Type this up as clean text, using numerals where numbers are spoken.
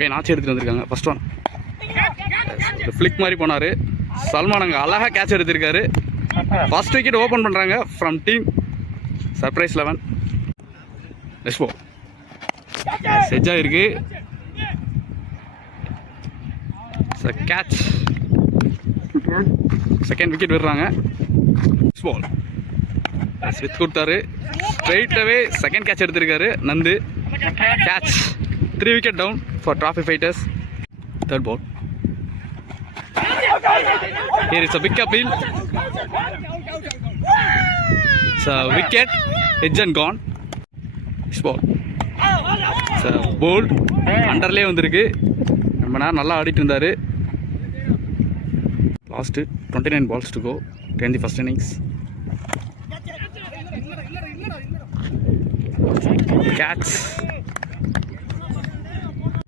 Again ஆச்சு எடுத்துகிட்டு வந்திருக்காங்க. ஃபர்ஸ்ட் ஒன் ஃப்ளிக் மாதிரி போனார். சல்மான் அங்கே அழகாக கேட்ச் எடுத்திருக்காரு. ஃபர்ஸ்ட் விக்கெட் ஓப்பன் பண்ணுறாங்க from team surprise 11. Next ball செஜ்ஜாக இருக்கு. கேட்ச் செகண்ட் விக்கெட் விடுறாங்க. நெக்ஸ்ட் பால் ஸ்வித் கொடுத்தாரு. ஸ்ட்ரைட்டாகவே செகண்ட் கேட்ச் எடுத்திருக்காரு Nandu. Catch 3 wicket down for trophy fighters. Third ball here is a big appeal. It's a wicket, edge and gone. Next ball it's a bold அண்டர்லேயே வந்திருக்கு. ரொம்ப நேரம் நல்லா ஆடிட்டு இருந்தார். Last 29 balls to go in the first innings. Catch